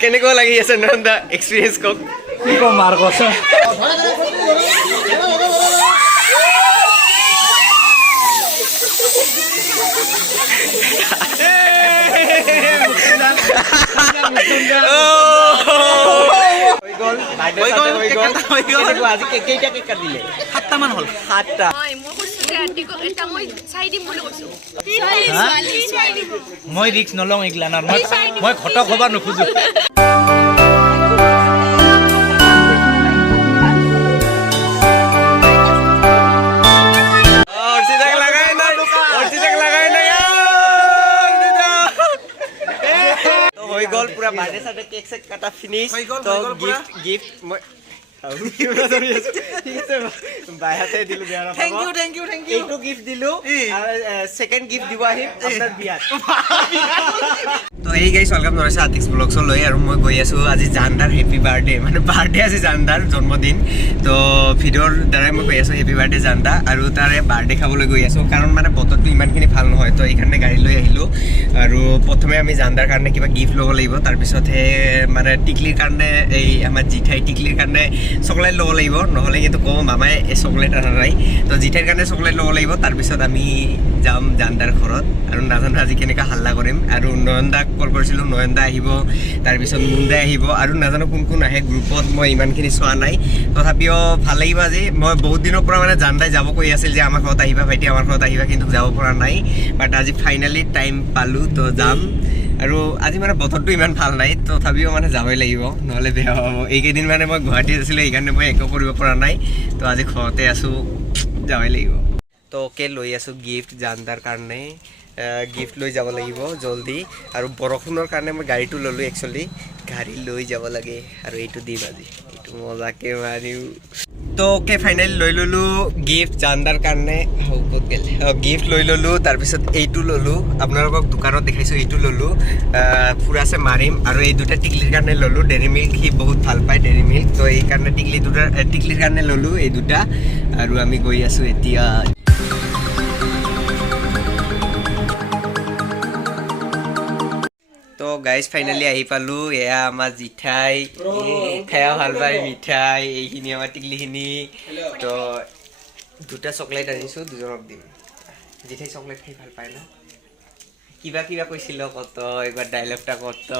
কেনেকুৱা লাগি আছে নন্দা এক্সপেৰিয়েন্স কক কি কম মাৰ কৈছে আজি কেইটা কেক কাটিলে 7টা মান হ'ল 7টা মই ৰিক্স নলওঁ এইগিলা না মই ঘটক হ'ব নোখোজো হৈ গ'ল পুৰা বাৰ্থডে সাথে কেক সেক কাটা ফিনিশ তো গিফট মই বাইহাতে দিলো বেয়া নাপাব থ্যাংক ইউ এইটো গিফট দিলো আৰু সেকেন্ড গিফট দিব আহিম আপোনাৰ বিয়াত তো এই গাইস ওয়েলকাম নৰেছা আতিক্স ব্লগছ লৈ আৰু মই গৈ আছো আজি জানদাৰ হেপি বাৰ্থডে মানে বাৰ্থডে আছে জানদাৰ জন্মদিন তো ভিডিওৰ দ্বাৰাই মই গৈ আছো হেপি বাৰ্থডে জানদা আৰু তাৰে বাৰ্থডে খাবলৈ গৈ আছো কাৰণ মানে বতৰটো ইমানখিনি ভাল নহয় তো এইখানে গাড়ী লৈ আহিলো আৰু প্ৰথমে আমি জানদাৰ কাৰণে কিবা গিফট ল'ব লাগিব তাৰ পিছতহে মানে টিকলিৰ কাৰণে এই আমাৰ জিঠাই টিকলিৰ কাৰণে চকলেট ল'ব লাগিব নহ'লে কিন্তু কওঁ মামাই এই চকলেট আনা নাই তো জিঠাইৰ কাৰণে চকলেট ল'ব লাগিব তাৰপিছত আমি যাম জানদাৰ ঘৰত আৰু নাজানো আজি কেনেকৈ হাল্লা কৰিম আৰু নয়নদাক কল কৰিছিলোঁ নয়নদা আহিব তাৰপিছত মুণ্ডাই আহিব আৰু নাজানো কোন কোন আহে গ্ৰুপত মই ইমানখিনি চোৱা নাই তথাপিও ভাল লাগিব আজি মই বহুত দিনৰ পৰা মানে জানদাই যাব কৈ আছিল যে আমাৰ ঘৰত আহিবা ভাইটি আমাৰ ঘৰত আহিবা কিন্তু যাব পৰা নাই বাট আজি ফাইনেলি টাইম পালোঁ তো যাম আৰু আজি মানে বতৰটো ইমান ভাল নাই তথাপিও মানে যাবই লাগিব নহ'লে বেয়া হ'ব এইকেইদিন মানে মই গুৱাহাটীত আছিলোঁ সেইকাৰণে মই একো কৰিব পৰা নাই তো আজি ঘৰতে আছোঁ যাবই লাগিব তো অ'কে লৈ আছোঁ গিফ্ট জানদাৰ কাৰণে গিফ্ট লৈ যাব লাগিব জলদি আৰু বৰষুণৰ কাৰণে মই গাড়ীটো ল'লোঁ একচুৱেলি গাড়ী লৈ যাব লাগে আৰু এইটো দিম আজি এইটো মজাকৈ মাৰিম তো অ'কে ফাইনেলি লৈ ল'লোঁ গিফ্ট জানদাৰ কাৰণে ক'ত গ'লে গিফ্ট লৈ ল'লোঁ তাৰপিছত এইটো ল'লোঁ আপোনালোকক দোকানত দেখাইছোঁ এইটো ল'লোঁ ফুৰাছে মাৰিম আৰু এই দুটা টিকলিৰ কাৰণে ল'লোঁ ডেইৰী মিল্ক সি বহুত ভাল পায় ডেইৰী মিল্ক তো এইকাৰণে টিকলিৰ কাৰণে ল'লোঁ এই দুটা আৰু আমি গৈ আছোঁ এতিয়া তো গাইজ ফাইনেলি আহি পালোঁ এয়া আমাৰ জিঠাই খাই ভাল পায় মিঠাই এইখিনি আমাৰ টিকলিখিনি তো দুটা চকলেট আনিছোঁ দুজনক দিম জিঠাই চকলেট খাই ভাল পায় ন কিবা কিবা কৈছিল কত একবাৰ ডাইলগটা কত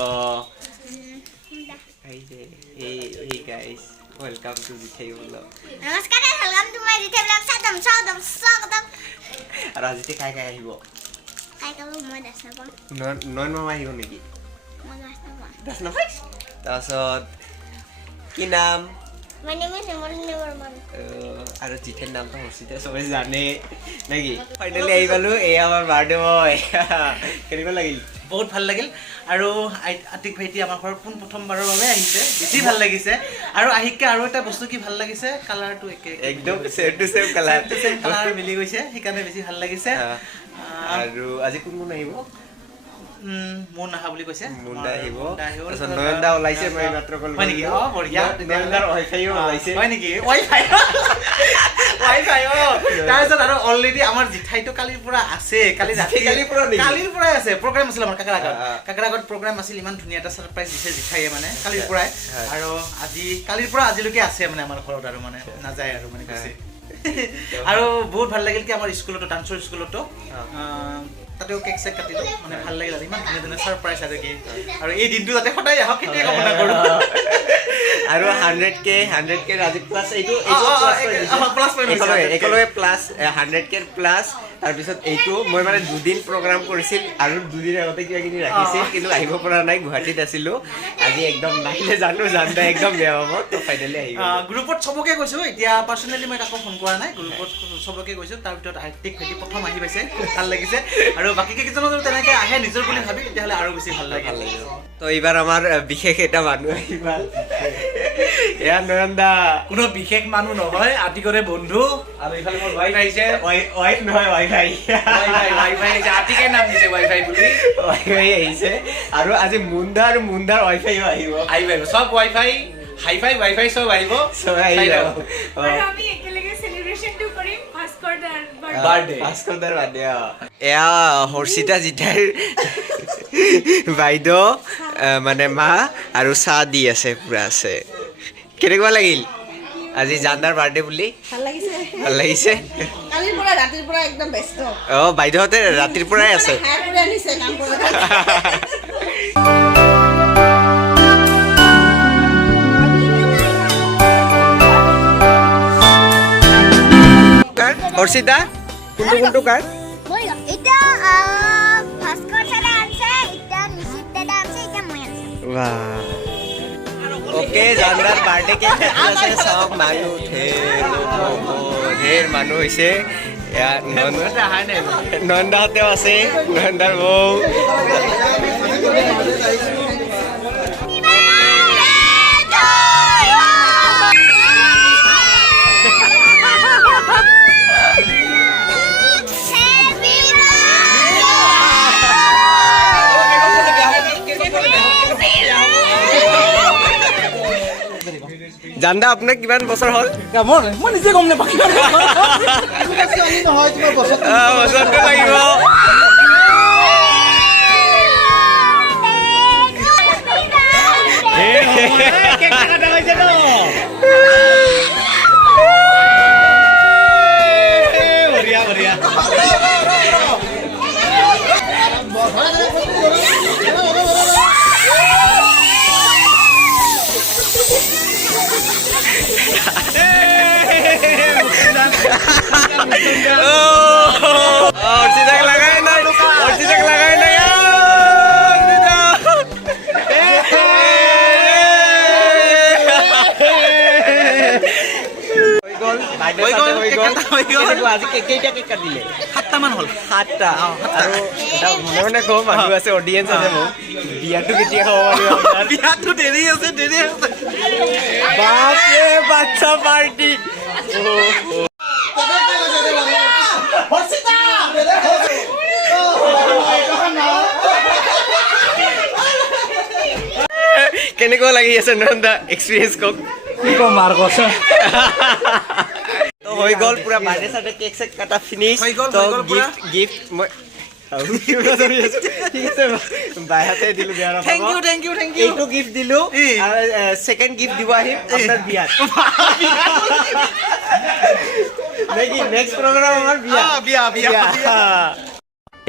এই গাইজ ওয়েলকাম টু জিঠাই ব্লগ নমস্কাৰ ওয়েলকাম টু মাই জিঠাই ব্লগ স্বাগতম আৰু আজি খাই আহিব নয়ন মামা আহিব নেকি তাৰপিছত কি নাম আৰু জিঠাইৰ নামটো হৰ্ষিতা চবে জানে নেকি ফাইনেলি আহি পালোঁ এই আমাৰ বাৰ্থডে বয় কেনেকুৱা লাগিল বহুত ভাল লাগিল আৰু আতিক ভাইটি আমাৰ ঘৰত প্ৰথমবাৰৰ বাবে আহিছে বেছি ভাল লাগিছে আৰু আহিকে আৰু এটা বস্তু কি ভাল লাগিছে কালাৰটো একে একদম চেম টু চেম কালাৰ মিলি গৈছে সেইকাৰণে বেছি ভাল লাগিছে আৰু আজি কোন কোন আহিব মোৰ নাহা বুলি কৈছে মুণ্ডা আহিব তাৰপিছত নয়নদা ওলাইছে মই মাত্ৰ কল হয় নেকি বঢ়িয়া নয়নদাৰ ৱাইফাইও ওলাইছে হয় নেকি ৱাইফাই তাৰপিছত আৰু অলৰেডি আমাৰ জিঠাইটো কালিৰ পৰা আছে কালিৰ পৰাই আছে প্ৰগ্ৰাম আছিল আমাৰ কাকৰাগত প্ৰগ্ৰাম আছিল ইমান ধুনীয়া এটা ছাৰপ্ৰাইজ দিছে জিঠাইয়ে মানে কালিৰ পৰাই আৰু কালিৰ পৰা আজিলৈকে আছে মানে আমাৰ ঘৰত আৰু মানে নাযায় আৰু মানে কৈছে আৰু বহুত ভাল লাগিল কি আমাৰ স্কুলতো ডান্সৰ স্কুলতো তাতেও কেক চেক কাটিলো মানে ভাল লাগিল ইমান ধুনীয়া ধুনীয়া ছাৰপ্ৰাইজ আৰু কি আৰু এই দিনটো যাতে সদায় আহক সেইটোৱে কামনা কৰোঁ আৰু 100k আজি প্লাছ এইটো একেলগে প্লাছ 100k প্লাছ তাৰপিছত এইটো মই মানে দুদিন প্ৰগ্ৰাম কৰিছিল আৰু দুদিন আগতে কিবা কিবি ৰাখিছিল কিন্তু আহিব পৰা নাই গুৱাহাটীত আছিলোঁ আজি একদম নাহিলে জানদা একদম বেয়া হ'ব তো ফাইনেলি আহিব গ্ৰুপত চবকে কৈছোঁ এতিয়া পাৰ্চনেলি মই কাকো ফোন কৰা নাই গ্ৰুপত চবকে কৈছোঁ তাৰ ভিতৰত আইটিক ভাইটি প্ৰথম আহি পাইছে খুব ভাল লাগিছে আৰু বাকী কেইজনো যদি তেনেকৈ আহে নিজৰ বুলি ভাবি তেতিয়াহ'লে আৰু বেছি ভাল লাগিব তো এইবাৰ আমাৰ বিশেষ এটা মানুহ আহিব এয়া নয়নদা কোনো বিশেষ মানুহ নহয় আতিকৰে বন্ধু আৰু এইফালে মোৰ ৱাইফ আহিছে ৱাইফ নহয় ৱাইফাই আহিছে আতিকে নাম দিছে ৱাইফাই বুলি ৱাইফাই আহিছে আৰু আজি মুণ্ডা আৰু মুণ্ডাৰ ৱাইফাইও আহিব চব ৱাইফাই হাইফাই ৱাইফাই চব আহিব আমি একেলগে সেলিব্ৰেশনটো কৰিম ভাস্কৰদাৰ বাৰ্থডে এয়া হৰ্ষিতা জিঠাইৰ বাইদেউ মানে মা আৰু চাহ দি আছে পুৰা আছে কেনেকুৱা লাগিল আজি জানদাৰ বাৰ্থডে বুলি ভাল লাগিছে ভাল লাগিছে কালিৰ পৰা ৰাতিৰ পৰা একদম ব্যস্ত বাইদেউহঁতে ৰাতিৰ পৰাই আছে হাই কৰি আনিছে কাম কৰিব অৰ্চিতা কোনটো কাৰ এটা ভাস্কৰ ছাৰে আনছে এটা নিশিত দাদা আনছে এটা মই আনছে ওকে জানদাৰ বাৰ্থডে কেক কাটি আছে চব মানুহ ঢেৰ মানুহ হৈছে নন্দাহঁতেও আছে নন্দাৰ বৌ জানদা আপোনাৰ কিমান বছৰ হ'ল মই নিজে গম নাপাওঁ বছৰটো লাগিব অর্চিতাক লাগাই নাই আজি কেইটা কেক কাটিলে 7টা মান হ'ল 7টা আৰু মনে কওঁ মানুহ আছে অডিয়েঞ্চ আছে মোক বিয়াটো কেতিয়া খাব পাৰিব বিয়াটো দেৰি আছে বাপৰে বাচ্চা পাৰ্টি কেনেকুৱা লাগি আছে নন্দা এক্সপিৰিয়েঞ্চ কওক হৈ গ'ল পুৰা বাৰ্থডে চাৰ্থডে কেক চেক কাটা ফিনিছ তো গিফ্ট মই ঠিক আছে বাইহাতে দিলো বেয়া থেংক ইউ এইটো গিফ্ট দিলো আৰু সেকেন্ড গিফ্ট দিব আহিম আপোনাৰ বিয়াত নেকি নেক্সট প্ৰগ্ৰাম আমাৰ বিয়া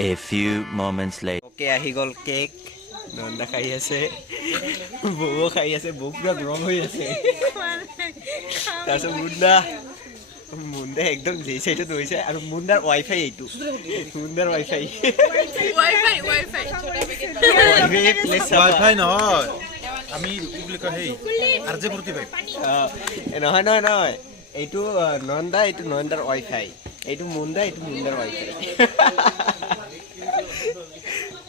A few moments later. Okay আহি গ'ল কেক নন্দা খাই আছে বৌ খাই আছে বৌ পুৰা গৰম হৈ আছে তাৰপিছত মুন্দা একদম যেইছে এইটো ধৰিছে আৰু মুন্দাৰ ৱাইফাই এইটো মুন্দাৰ ৱাইফাই ৱাইফাই নহয় আমি কি বুলি কয় সেই আৰজে প্ৰতি পাই নহয় এইটো নন্দা এইটো নন্দাৰ ৱাইফাই এইটো মুন্দাৰ ৱাইফাই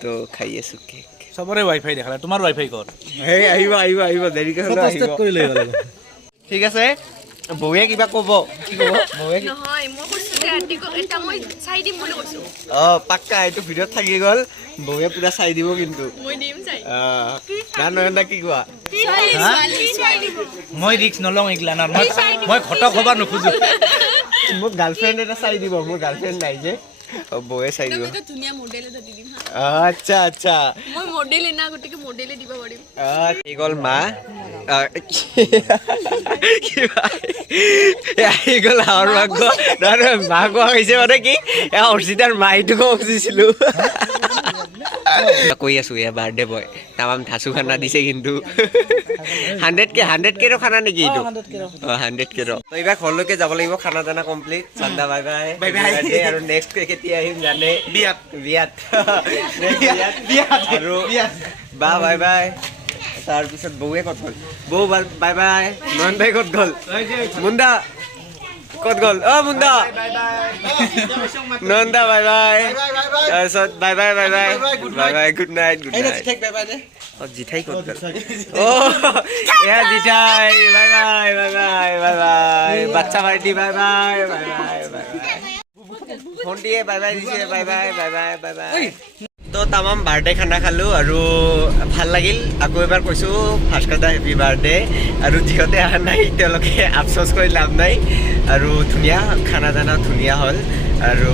তো খাই আছো কেক সবৰে ৱাইফাই দেখালা তোমাৰ ৱাইফাই ক'ত হেই আহিব দেৰিকে হ'লে আহিব কৰি লৈ গ'ল ঠিক আছে বৌয়ে কিবা ক'ব কি ক'ব বৌয়ে নহয় মই কৈছো যে আৰ্টিকল এটা মই চাই দিম বুলি কৈছো পাক্কা এইটো ভিডিঅ'ত থাকি গ'ল বৌয়ে পুৰা চাই দিব কিন্তু মই দিম চাই নন্দা কি কোৱা মই ৰিক্স নলওঁ এইগিলান মই ঘটক হ'ব নোখোজো মোক গাৰ্লফ্ৰেণ্ড এটা চাই দিব মোৰ গাৰ্লফ্ৰেণ্ড নাই যে বৌয়ে চাই দিব ধুনীয়া মডেল এটা দি দিম আচ্ছা মই মডেল না গতিকে মডেলে দিব পাৰিম এই গ'ল মা আহি গ'ল হাঁহৰ মাংস মাংস খাইছে মানে কি অৰ্চিতাৰ মাইটোকো খুজিছিলো কৈ আছো এয়া বাৰ্থডে বয় তামাম ধাচু খানা দিছে কিন্তু 100K ৰ খানা নেকি এইটো 100K ৰ তো এইবাৰ ঘৰলৈকে যাব লাগিব খানা দানা কমপ্লিট চান্দা বাই বাই আৰু নেক্সট কেতিয়া আহিম জানে বিয়াত আৰু বা বাই বাই তাৰপিছত বৌয়ে ক'ত গ'ল বৌ বাই বাই নন্দাই ক'ত গ'ল মুন্দা ক'ত গ'ল মুন্দা নন্দা বাই বাই তাৰপিছত বাই বাই গুড নাইট জিঠাই ক'ত গ'ল এয়া জিঠাই বাই বাই বাচ্চা পাৰ্টি বাই বাই ভণ্টিয়ে বাই বাই দিছে বাই বাই তো তামাম বাৰ্থডে খানা খালোঁ আৰু ভাল লাগিল আকৌ এবাৰ কৈছোঁ ভাস্কৰ দা হেপী বাৰ্থডে আৰু যিহঁতে অহা নাই তেওঁলোকে আফচোচ কৰি লাভ নাই আৰু ধুনীয়া খানা দানা ধুনীয়া হ'ল আৰু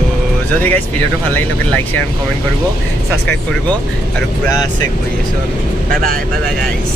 যদি গাইজ ভিডিঅ'টো ভাল লাগিলে লাইক শ্বেয়াৰ কমেণ্ট কৰিব ছাবস্ক্ৰাইব কৰিব আৰু পূৰা চেক কৰি আছোঁ আমি বাই বাই গাইজ